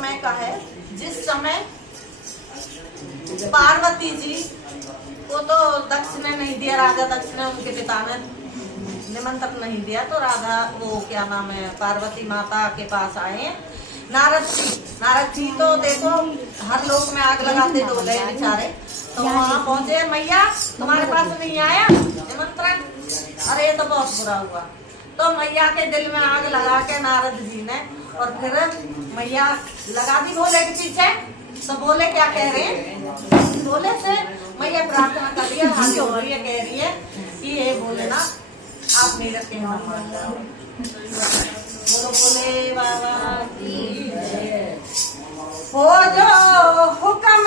समय का है जिस समय पार्वती जी को तो दक्ष ने नहीं दिया, राजा दक्ष ने उनके पिता ने निमंत्रण नहीं दिया, तो राधा वो क्या नाम है पार्वती माता के पास आए नारद जी तो देखो हर लोक में आग लगाते डोले बेचारे, तो वहाँ पहुंचे मैया तुम्हारे पास नहीं आया निमंत्रण, अरे ये तो बहुत बुरा हुआ। तो मैया के दिल में आग लगा के नारद जी ने और फिर मैया लगा दी भोले के पीछे। तो बोले क्या कह रहे हैं, बोले से मैया प्रार्थना कर रही है, हाथ जोड़ रही है, कह रही है कि हे भोलेनाथ आप मेरा कहना मान लो। बोलो भोले बाबा की जय। हो जो हुक्म